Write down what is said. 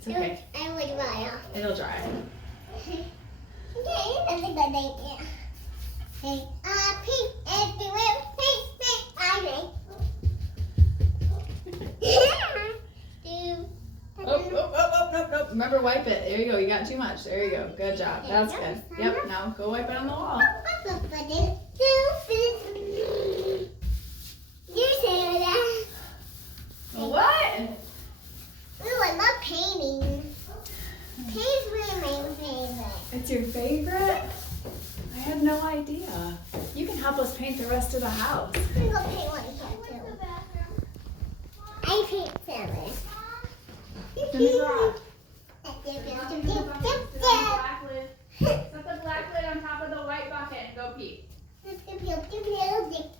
It's okay. I will dry off. It'll dry. Okay, that's a good idea. Okay, pink everywhere. Pink, Nope. Remember, wipe it. There you go. You got too much. There you go. Good job. That's good. Yep. Now go wipe it on the wall. You say that. What? Ooh, I love painting. Paint's really my favorite. It's your favorite? I had no idea. You can help us paint the rest of the house. I'm gonna paint one here too. I paint salad. Let me rock. Set Set the black lid on top of the white bucket and go pee. the